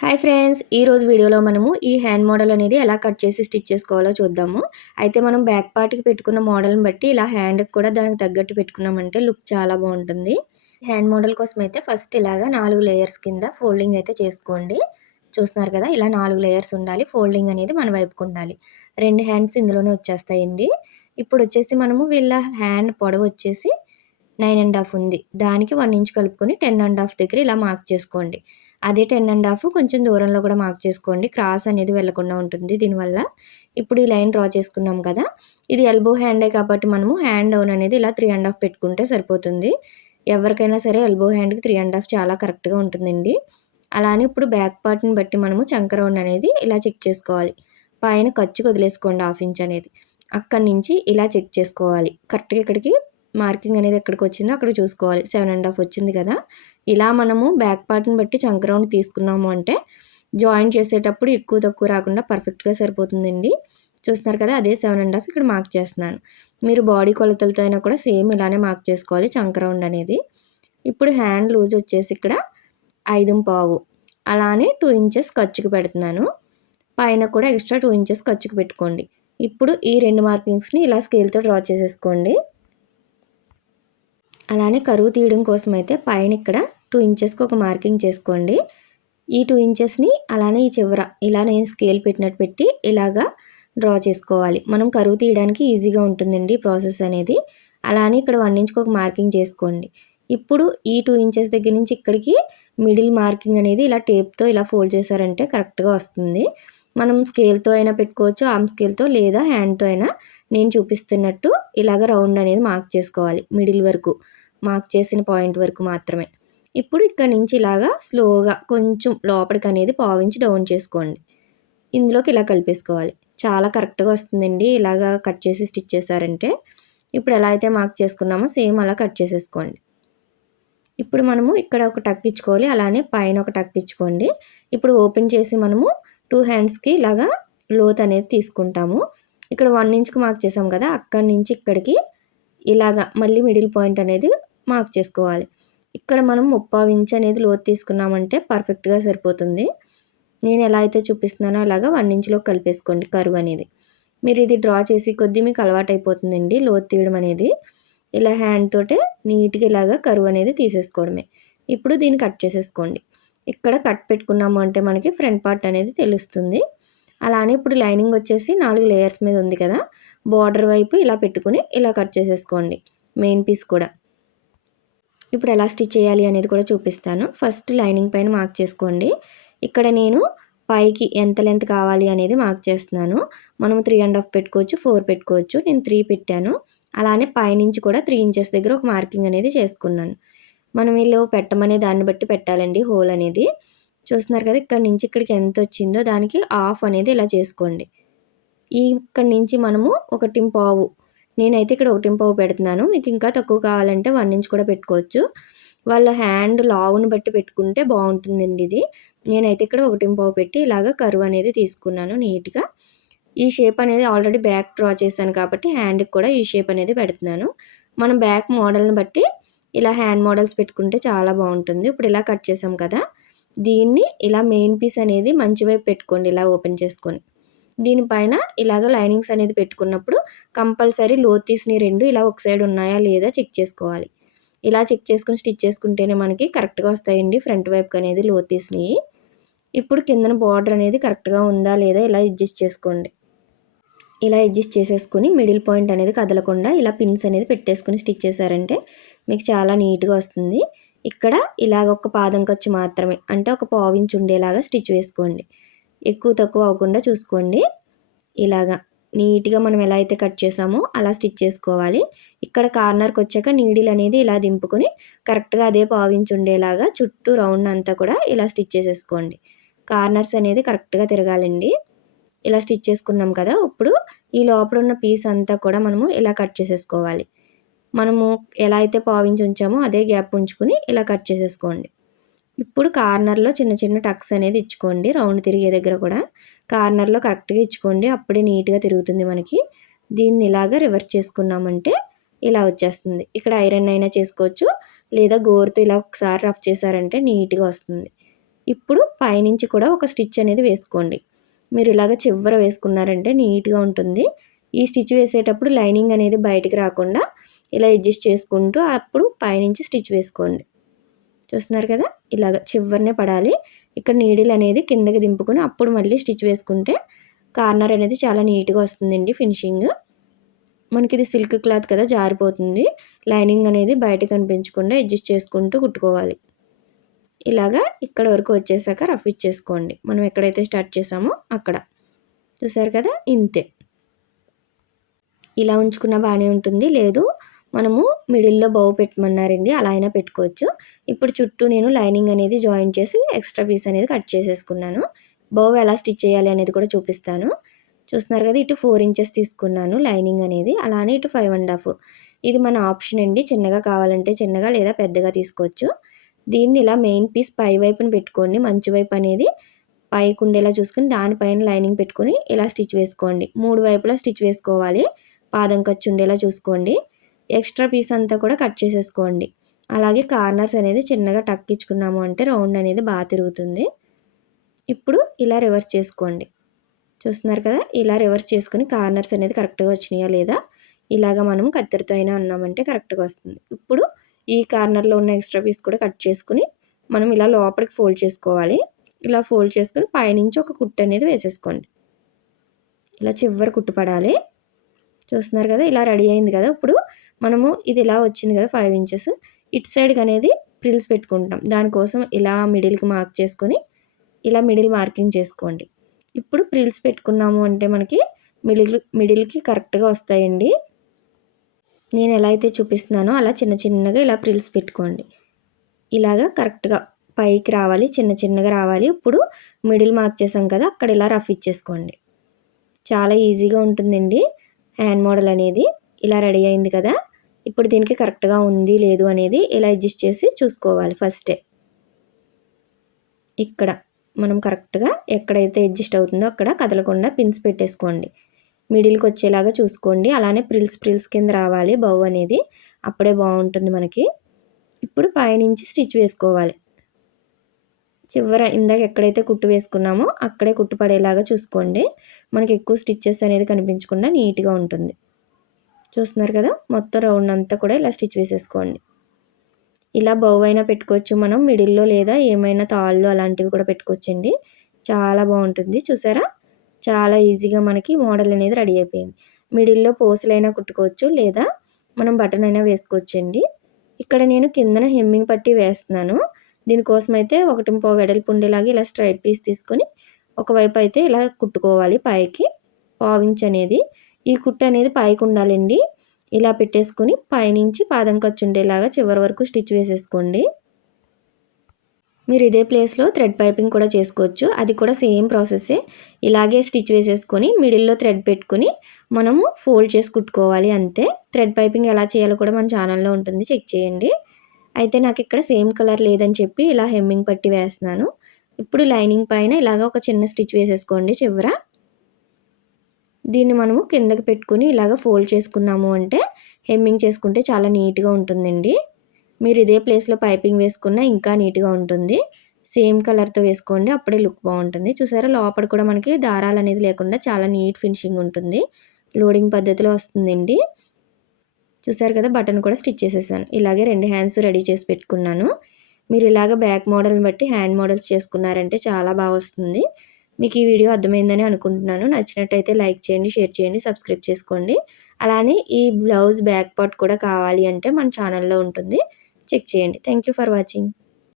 Hi friends, ఈరోజు వీడియోలో మనము ఈ హ్యాండ్ మోడల్ అనేది ఎలా కట్ చేసి స్టిచ్ చేసుకోవాలో చూద్దాము. అయితే మనం బ్యాక్ పార్ట్కి పెట్టుకున్న మోడల్ని బట్టి ఇలా హ్యాండ్కి కూడా దానికి తగ్గట్టు పెట్టుకున్నామంటే లుక్ చాలా బాగుంటుంది. హ్యాండ్ మోడల్ కోసం అయితే ఫస్ట్ ఇలాగా 4 లేయర్స్ కింద ఫోల్డింగ్ అయితే చేసుకోండి. చూస్తున్నారు కదా, ఇలా 4 లేయర్స్ ఉండాలి. ఫోల్డింగ్ అనేది మన వైపుకు ఉండాలి. 2 హ్యాండ్స్ ఇందులోనే వచ్చేస్తాయండి. ఇప్పుడు వచ్చేసి మనము వీళ్ళ హ్యాండ్ పొడవు వచ్చేసి 9.5 ఉంది. దానికి 1 ఇంచ్ కలుపుకొని 10.5 దగ్గర ఇలా మార్క్ చేసుకోండి. అదే 10.5 కొంచెం దూరంలో కూడా మార్క్ చేసుకోండి. క్రాస్ అనేది వెళ్ళకుండా ఉంటుంది దీనివల్ల. ఇప్పుడు ఈ లైన్ డ్రా చేసుకున్నాం కదా, ఇది ఎల్బో హ్యాండే కాబట్టి మనము హ్యాండ్ డౌన్ అనేది ఇలా 3.5 పెట్టుకుంటే సరిపోతుంది. ఎవరికైనా సరే ఎల్బో హ్యాండ్కి 3.5 చాలా కరెక్ట్గా ఉంటుందండి. అలానే ఇప్పుడు బ్యాక్ పార్ట్ని బట్టి మనము చంక రౌండ్ అనేది ఇలా చెక్ చేసుకోవాలి. పైన ఖర్చుకు వదిలేసుకోండి 1/2 ఇంచ్ అనేది. అక్కడి నుంచి ఇలా చెక్ చేసుకోవాలి. కరెక్ట్గా ఇక్కడికి మార్కింగ్ అనేది ఎక్కడికి వచ్చిందో అక్కడ చూసుకోవాలి. 7.5 వచ్చింది కదా, ఇలా మనము బ్యాక్ పార్ట్ని బట్టి చంక రౌండ్ తీసుకున్నాము అంటే జాయిన్ చేసేటప్పుడు ఎక్కువ తక్కువ రాకుండా పర్ఫెక్ట్గా సరిపోతుందండి. చూస్తున్నారు కదా, అదే 7.5 ఇక్కడ మార్క్ చేస్తున్నాను. మీరు బాడీ కొలతలతో అయినా కూడా సేమ్ ఇలానే మార్క్ చేసుకోవాలి చంక రౌండ్ అనేది. ఇప్పుడు హ్యాండ్ లూజ్ వచ్చేసి ఇక్కడ 5.5, అలానే 2 ఇంచెస్ ఖర్చుకు పెడుతున్నాను. పైన కూడా ఎక్స్ట్రా 2 ఇంచెస్ ఖర్చుకు పెట్టుకోండి. ఇప్పుడు ఈ 2 మార్కింగ్స్ని ఇలా స్కేల్తో డ్రా చేసేసుకోండి. అలానే కరువు తీయడం కోసం అయితే పైన ఇక్కడ 2 ఇంచెస్కి ఒక మార్కింగ్ చేసుకోండి. ఈ 2 ఇంచెస్ని అలానే ఈ చివర ఇలా నేను స్కేల్ పెట్టినట్టు పెట్టి ఇలాగా డ్రా చేసుకోవాలి. మనం కరువు తీయడానికి ఈజీగా ఉంటుందండి ఈ ప్రాసెస్ అనేది. అలానే ఇక్కడ 1 ఇంచ్కి ఒక మార్కింగ్ చేసుకోండి. ఇప్పుడు ఈ 2 ఇంచెస్ దగ్గర నుంచి ఇక్కడికి మిడిల్ మార్కింగ్ అనేది ఇలా టేప్తో ఇలా ఫోల్డ్ చేశారంటే కరెక్ట్గా వస్తుంది. మనం స్కేల్తో అయినా పెట్టుకోవచ్చు, ఆర్మ్ స్కేల్తో, లేదా హ్యాండ్తో అయినా నేను చూపిస్తున్నట్టు ఇలాగ రౌండ్ అనేది మార్క్ చేసుకోవాలి. మిడిల్ వరకు మార్క్ చేసిన పాయింట్ వరకు మాత్రమే. ఇప్పుడు ఇక్కడ నుంచి ఇలాగా స్లోగా కొంచెం లోపలికి అనేది పావించి డౌన్ చేసుకోండి. ఇందులోకి ఇలా కలిపేసుకోవాలి. చాలా కరెక్ట్గా వస్తుందండి ఇలాగా కట్ చేసి స్టిచ్ చేశారంటే. ఇప్పుడు ఎలా అయితే మార్క్ చేసుకున్నామో సేమ్ అలా కట్ చేసేసుకోండి. ఇప్పుడు మనము ఇక్కడ ఒక టక్ ఇచ్చుకోవాలి, అలానే పైన ఒక టక్ ఇచ్చుకోండి. ఇప్పుడు ఓపెన్ చేసి మనము 2 హ్యాండ్స్కి ఇలాగా లోత్ అనేది తీసుకుంటాము. ఇక్కడ 1 ఇంచ్కి మార్క్ చేసాం కదా, అక్కడి నుంచి ఇక్కడికి ఇలాగా మళ్ళీ మిడిల్ పాయింట్ అనేది మార్క్ చేసుకోవాలి. ఇక్కడ మనం 3/4 ఇంచ్ అనేది లోతు తీసుకున్నామంటే పర్ఫెక్ట్గా సరిపోతుంది. నేను ఎలా అయితే చూపిస్తున్నానో అలాగా 1 ఇంచ్లో కలిపేసుకోండి కర్వ్ అనేది. మీరు ఇది డ్రా చేసి కొద్దీ మీకు అలవాటు అయిపోతుందండి లోతు తీయడం అనేది. ఇలా హ్యాండ్ తోటే నీట్గా ఇలాగా కర్వ్ అనేది తీసేసుకోవడమే. ఇప్పుడు దీన్ని కట్ చేసేసుకోండి. ఇక్కడ కట్ పెట్టుకున్నాము అంటే మనకి ఫ్రంట్ పార్ట్ అనేది తెలుస్తుంది. అలానే ఇప్పుడు లైనింగ్ వచ్చేసి 4 లేయర్స్ మీద ఉంది కదా, బార్డర్ వైపు ఇలా పెట్టుకుని ఇలా కట్ చేసేసుకోండి మెయిన్ పీస్ కూడా. ఇప్పుడు ఎలా స్టిచ్ చేయాలి అనేది కూడా చూపిస్తాను. ఫస్ట్ లైనింగ్ పైన మార్క్ చేసుకోండి. ఇక్కడ నేను పైకి ఎంత లెంత్ కావాలి అనేది మార్క్ చేస్తున్నాను. మనం 3.5 పెట్టుకోవచ్చు, 4 పెట్టుకోవచ్చు. నేను 3 పెట్టాను. అలానే పైనుంచి కూడా 3 ఇంచెస్ దగ్గర ఒక మార్కింగ్ అనేది చేసుకున్నాను. మనం వీళ్ళు పెట్టమనే దాన్ని బట్టి పెట్టాలండి హోల్ అనేది. చూస్తున్నారు కదా, ఇక్కడ నుంచి ఇక్కడికి ఎంత వచ్చిందో దానికి హాఫ్ అనేది ఇలా చేసుకోండి. ఇక్కడి నుంచి మనము 1.5, నేనైతే ఇక్కడ 1.5 పెడుతున్నాను. మీకు ఇంకా తక్కువ కావాలంటే 1 ఇంచ్ కూడా పెట్టుకోవచ్చు. వాళ్ళ హ్యాండ్ లావుని బట్టి పెట్టుకుంటే బాగుంటుందండి ఇది. నేనైతే ఇక్కడ 1.5 పెట్టి ఇలాగ కర్వ్ అనేది తీసుకున్నాను నీట్గా. ఈ షేప్ అనేది ఆల్రెడీ బ్యాక్ డ్రా చేశాను కాబట్టి హ్యాండ్కి కూడా ఈ షేప్ అనేది పెడుతున్నాను. మనం బ్యాక్ మోడల్ని బట్టి ఇలా హ్యాండ్ మోడల్స్ పెట్టుకుంటే చాలా బాగుంటుంది. ఇప్పుడు ఇలా కట్ చేసాం కదా, దీన్ని ఇలా మెయిన్ పీస్ అనేది మంచి వైపు పెట్టుకోండి ఇలా ఓపెన్ చేసుకొని. దీనిపైన ఇలాగ లైనింగ్స్ అనేది పెట్టుకున్నప్పుడు కంపల్సరీ లోతు తీసిన 2 ఇలా ఒక సైడ్ ఉన్నాయా లేదా చెక్ చేసుకోవాలి. ఇలా చెక్ చేసుకుని స్టిచ్ చేసుకుంటేనే మనకి కరెక్ట్గా వస్తాయండి ఫ్రంట్ వైపుకి అనేది లోతు తీసినవి. ఇప్పుడు కిందన బార్డర్ అనేది కరెక్ట్గా ఉందా లేదా ఇలా అడ్జస్ట్ చేసుకోండి. ఇలా అడ్జస్ట్ చేసేసుకుని మిడిల్ పాయింట్ అనేది కదలకుండా ఇలా పిన్స్ అనేది పెట్టేసుకుని స్టిచ్ చేశారంటే మీకు చాలా నీట్గా వస్తుంది. ఇక్కడ ఇలాగ ఒక పాదం ఖర్చు మాత్రమే, అంటే ఒక 1/4 ఇంచ్ ఉండేలాగా స్టిచ్ వేసుకోండి. ఎక్కువ తక్కువ అవ్వకుండా చూసుకోండి. ఇలాగా నీట్గా మనం ఎలా అయితే కట్ చేసామో అలా స్టిచ్ చేసుకోవాలి. ఇక్కడ కార్నర్కి వచ్చాక నీడిల్ అనేది ఇలా దింపుకొని కరెక్ట్గా అదే 1/4 ఇంచ్ ఉండేలాగా చుట్టూ రౌండ్ అంతా కూడా ఇలా స్టిచ్ చేసేసుకోండి. కార్నర్స్ అనేది కరెక్ట్గా తిరగాలండి. ఇలా స్టిచ్ చేసుకున్నాం కదా, ఇప్పుడు ఈ లోపల ఉన్న పీస్ అంతా కూడా మనము ఇలా కట్ చేసేసుకోవాలి. మనము ఎలా అయితే 1/4 ఇంచ్ ఉంచామో అదే గ్యాప్ ఉంచుకుని ఇలా కట్ చేసేసుకోండి. ఇప్పుడు కార్నర్లో చిన్న చిన్న టక్స్ అనేది ఇచ్చుకోండి. రౌండ్ తిరిగే దగ్గర కూడా కార్నర్లో కరెక్ట్గా ఇచ్చుకోండి. అప్పుడే నీట్గా తిరుగుతుంది మనకి. దీన్ని ఇలాగ రివర్స్ చేసుకున్నామంటే ఇలా వచ్చేస్తుంది. ఇక్కడ ఐరన్ అయినా చేసుకోవచ్చు, లేదా గోరుతో ఇలా ఒకసారి రఫ్ చేశారంటే నీట్గా వస్తుంది. ఇప్పుడు పైనుంచి కూడా ఒక స్టిచ్ అనేది వేసుకోండి. మీరు ఇలాగ చివర వేసుకున్నారంటే నీట్‌గా ఉంటుంది. ఈ స్టిచ్ వేసేటప్పుడు లైనింగ్ అనేది బయటికి రాకుండా ఇలా అడ్జస్ట్ చేసుకుంటూ అప్పుడు పైనుంచి స్టిచ్ వేసుకోండి. చూస్తున్నారు కదా! ఇలాగ చివరనే పడాలి. ఇక్కడ నీడిల్ అనేది కిందకి దింపుకొని అప్పుడు మళ్ళీ స్టిచ్ వేసుకుంటే కార్నర్ అనేది చాలా నీట్‌గా వస్తుందండి ఫినిషింగ్. మనకిది సిల్క్ క్లాత్ కదా జారిపోతుంది. లైనింగ్ అనేది బయట కనిపించకుండా అడ్జస్ట్ చేసుకుంటూ కుట్టుకోవాలి. ఇలాగా ఇక్కడ వరకు వచ్చేసాక రఫ్ ఇచ్చేసుకోండి. మనం ఎక్కడైతే స్టార్ట్ చేసామో అక్కడ. చూసారు కదా! ఇంతే. ఇలా ఉంచుకున్నా బానే ఉంటుంది. లేదు మనము మిడిల్‌లో బౌ పెట్టమన్నారండి. అలా అయినా పెట్టుకోవచ్చు. ఇప్పుడు చుట్టూ నేను లైనింగ్ అనేది జాయిన్ చేసి ఎక్స్ట్రా పీస్ అనేది కట్ చేసేసుకున్నాను. బౌ ఎలా స్టిచ్ చేయాలి అనేది కూడా చూపిస్తాను. చూస్తున్నారు కదా! ఇటు 4 ఇంచెస్ తీసుకున్నాను లైనింగ్ అనేది. అలానే ఇటు 5 ½ ఇది మన ఆప్షన్ అండి. చిన్నగా కావాలంటే చిన్నగా లేదా పెద్దగా తీసుకోవచ్చు. దీన్ని ఇలా మెయిన్ పీస్ పై వైపున పెట్టుకోండి. మంచి వైపు అనేది పైకి ఉండేలా చూసుకొని దానిపైన లైనింగ్ పెట్టుకొని ఇలా స్టిచ్ వేసుకోండి. 3 వైపులా స్టిచ్ వేసుకోవాలి. పాదం ఖర్చు ఉండేలా చూసుకోండి. ఎక్స్ట్రా పీస్ అంతా కూడా కట్ చేసేసుకోండి. అలాగే కార్నర్స్ అనేది చిన్నగా టక్ ఇచ్చుకున్నాము అంటే రౌండ్ అనేది బాగా తిరుగుతుంది. ఇప్పుడు ఇలా రివర్స్ చేసుకోండి. చూస్తున్నారు కదా! ఇలా రివర్స్ చేసుకొని కార్నర్స్ అనేది కరెక్ట్‌గా వచ్చినాయా లేదా ఇలాగ మనం కత్తెరతో అయినా అన్నామంటే కరెక్ట్‌గా వస్తుంది. ఇప్పుడు ఈ కార్నర్‌లో ఉన్న ఎక్స్ట్రా పీస్ కూడా కట్ చేసుకొని మనం ఇలా లోపలికి ఫోల్డ్ చేసుకోవాలి. ఇలా ఫోల్డ్ చేసుకొని పైనుంచి ఒక కుట్టు అనేది వేసేసుకోండి. ఇలా చివరి కుట్టు పడాలి. చూస్తున్నారు కదా! ఇలా రెడీ అయింది కదా! ఇప్పుడు మనము ఇది ఇలా వచ్చింది కదా 5 ఇంచెస్ ఇటు సైడ్‌కి అనేది ఫ్రిల్స్ పెట్టుకుంటాం. దానికోసం ఇలా మిడిల్‌కి మార్క్ చేసుకొని ఇలా మిడిల్ మార్కింగ్ చేసుకోండి. ఇప్పుడు ఫ్రిల్స్ పెట్టుకున్నాము అంటే మనకి మిడిల్‌కి కరెక్ట్‌గా వస్తాయండి. నేను ఎలా అయితే చూపిస్తున్నానో అలా చిన్న చిన్నగా ఇలా ఫ్రిల్స్ పెట్టుకోండి. ఇలాగా కరెక్ట్‌గా పైకి రావాలి. చిన్న చిన్నగా రావాలి. ఇప్పుడు మిడిల్ మార్క్ చేసాం కదా! అక్కడ ఇలా రఫ్ ఇచ్చేసుకోండి. చాలా ఈజీగా ఉంటుందండి హ్యాండ్ మోడల్ అనేది. ఇలా రెడీ అయింది కదా! ఇప్పుడు దీనికి కరెక్ట్‌గా ఉంది లేదు అనేది ఇలా అడ్జస్ట్ చేసి చూసుకోవాలి ఫస్టే. ఇక్కడ మనం కరెక్ట్‌గా ఎక్కడైతే అడ్జస్ట్ అవుతుందో అక్కడ కదలకుండా పిన్స్ పెట్టేసుకోండి. మిడిల్‌కి వచ్చేలాగా చూసుకోండి. అలానే ఫ్రిల్స్ కింద రావాలి బౌ అనేది. అప్పుడే బాగుంటుంది మనకి. ఇప్పుడు పైనుంచి స్టిచ్ వేసుకోవాలి. చివర ఇందాక ఎక్కడైతే కుట్టు వేసుకున్నామో అక్కడే కుట్టు పడేలాగా చూసుకోండి. మనకి ఎక్కువ స్టిచెస్ అనేది కనిపించకుండా నీట్‌గా ఉంటుంది. చూస్తున్నారు కదా! మొత్తం రౌండ్ అంతా కూడా ఇలా స్టిచ్ వేసేసుకోండి. ఇలా బౌ అయినా పెట్టుకోవచ్చు మనం మిడిల్‌లో లేదా ఏమైనా తాళ్ళు అలాంటివి కూడా పెట్టుకోవచ్చండి. చాలా బాగుంటుంది. చూసారా? చాలా ఈజీగా మనకి మోడల్ అనేది రెడీ అయిపోయింది. మిడిల్‌లో పోసులైనా కుట్టుకోవచ్చు లేదా మనం బటన్ అయినా వేసుకోవచ్చండి. ఇక్కడ నేను కిందన హెమ్మింగ్ పట్టీ వేస్తున్నాను. దీనికోసం అయితే 1 వెడల్పు ఉండేలాగా ఇలా స్ట్రైట్ పీస్ తీసుకొని ఒకవైపు అయితే ఇలా కుట్టుకోవాలి పైకి పావించ్ అనేది. ఈ కుట్టు అనేది పైకి ఉండాలండి. ఇలా పెట్టేసుకొని పైనుంచి పాదం ఖర్చు ఉండేలాగా చివరి వరకు స్టిచ్ వేసేసుకోండి. మీరు ఇదే ప్లేస్‌లో థ్రెడ్ పైపింగ్ కూడా చేసుకోవచ్చు. అది కూడా సేమ్ ప్రాసెస్సే. ఇలాగే స్టిచ్ వేసేసుకొని మిడిల్‌లో థ్రెడ్ పెట్టుకొని మనము ఫోల్డ్ చేసి కుట్టుకోవాలి అంతే. థ్రెడ్ పైపింగ్ ఎలా చేయాలో కూడా మన ఛానల్‌లో ఉంటుంది చెక్ చేయండి. అయితే నాకు ఇక్కడ సేమ్ కలర్ లేదని చెప్పి ఇలా హెమ్మింగ్ పట్టి వేస్తున్నాను. ఇప్పుడు లైనింగ్ పైన ఇలాగ ఒక చిన్న స్టిచ్ వేసేసుకోండి చివర. దీన్ని మనము కిందకి పెట్టుకొని ఇలాగ ఫోల్డ్ చేసుకున్నాము అంటే హెమ్మింగ్ చేసుకుంటే చాలా నీట్‌గా ఉంటుందండి. మీరు ఇదే ప్లేస్‌లో పైపింగ్ వేసుకున్నా ఇంకా నీట్‌గా ఉంటుంది. సేమ్ కలర్‌తో వేసుకోండి. అప్పుడే లుక్ బాగుంటుంది. చూసారా లోపల కూడా మనకి దారాలు అనేది లేకుండా చాలా నీట్ ఫినిషింగ్ ఉంటుంది. లోడింగ్ పద్ధతిలో వస్తుందండి. చూసారు కదా! బటన్ కూడా స్టిచ్ చేసేసాను. ఇలాగే 2 హ్యాండ్స్ రెడీ చేసి పెట్టుకున్నాను. మీరు ఇలాగ బ్యాక్ మోడల్‌ని బట్టి హ్యాండ్ మోడల్స్ చేసుకున్నారంటే చాలా బాగా వస్తుంది. మీకు ఈ వీడియో అర్థమైందని అనుకుంటున్నాను. నచ్చినట్టయితే లైక్ చేయండి, షేర్ చేయండి, సబ్స్క్రైబ్ చేసుకోండి. అలానే ఈ బ్లౌజ్ బ్యాక్ పార్ట్ కూడా కావాలి అంటే మన ఛానల్‌లో ఉంటుంది. చెక్ చేయండి. Thank you for watching.